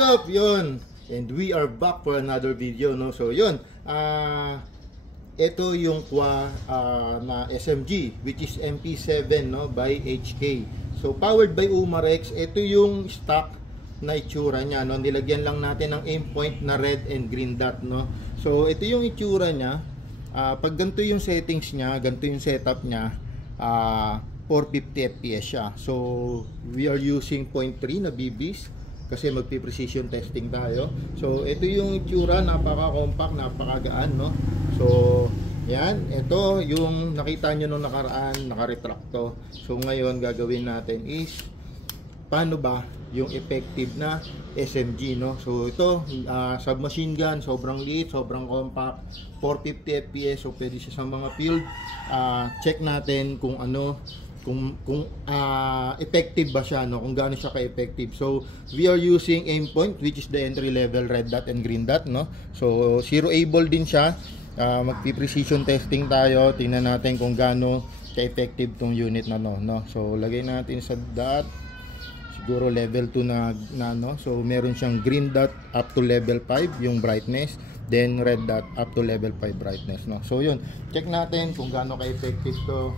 up? Yun. And we are back for another video, no? So, yun. Ito yung kwa na SMG, which is MP7, no? By HK. So, powered by Umarex. Ito yung stock na itsura niya, no? Nilagyan lang natin ng aim point na red and green dot, no? So, ito yung itsura niya. Pag ganito yung settings niya, ganito yung setup niya, 450 fps siya. So we are using 0.3 na BBs kasi magpi-precision testing tayo. So ito yung itsura, napaka-compact, napakagaan, no? So yan, ito yung nakita nyo nung nakaraan, naka-retracto. So ngayon gagawin natin is paano ba yung effective na SMG, no? So ito, submachine gun, sobrang liit, sobrang compact, 450 fps, so pwede siya sa mga field. Check natin kung ano, kung effective ba siya, no? Kung gaano siya ka-effective. So we are using aim point, which is the entry level red dot and green dot, no? So zero-able din siya. Magpi-precision testing tayo, tingnan natin kung gaano ka-effective tong unit na no. So lagay natin sa dot, siguro level 2 na no. So meron siyang green dot up to level 5 yung brightness, then red dot up to level 5 brightness, no. So yun, check natin kung gaano ka-effective to.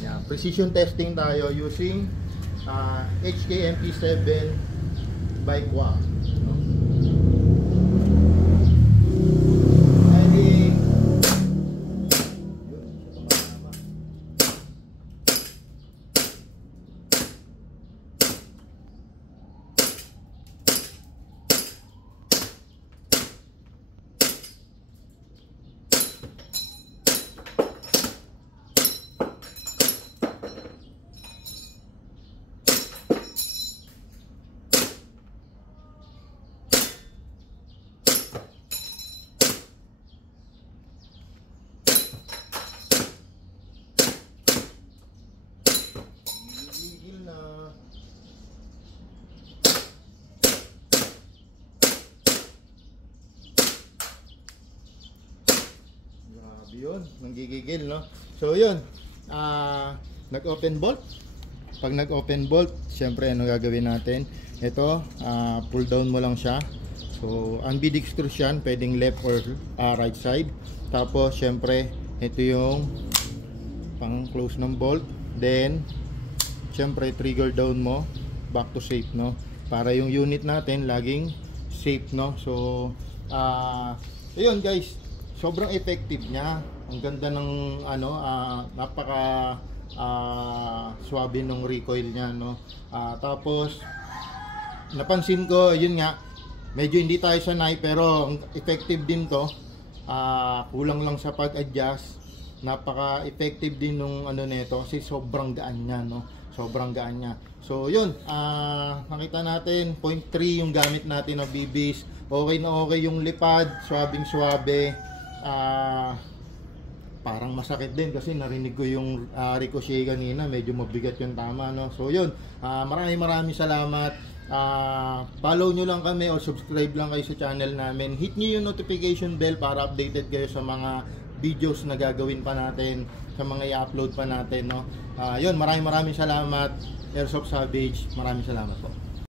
Yeah, precision testing tayo using HK MP7 by Qua, no? Yun, nanggigigil, no? So yun, nag-open bolt. Pag nag-open bolt, syempre ano gagawin natin? Ito, pull down mo lang siya. So ambidextrous yan, pwedeng left or right side. Tapos syempre ito yung pang close ng bolt. Then syempre trigger down mo, back to safe, no? Para yung unit natin laging safe, no? So ayun guys, sobrang effective niya. Ang ganda ng ano, napaka swabe ng recoil niya, no. Tapos napansin ko, yun nga, medyo hindi tayo sanay pero effective din to. Kulang lang sa pag-adjust. Napaka effective din nung ano nito kasi sobrang gaan niya, no. Sobrang gaan niya. So yun, nakita natin 0.3 yung gamit natin na BBs. Okay na okay yung lipad, swabing swabe. Parang masakit din kasi narinig ko yung ricochet kanina, medyo mabigat yung tama, no. So yun, maraming salamat. Follow nyo lang kami o subscribe lang kayo sa channel namin. Hit nyo yung notification bell para updated kayo sa mga videos na gagawin pa natin, sa mga i-upload pa natin, no. Yun, maraming salamat. Airsoft Savage, maraming salamat po.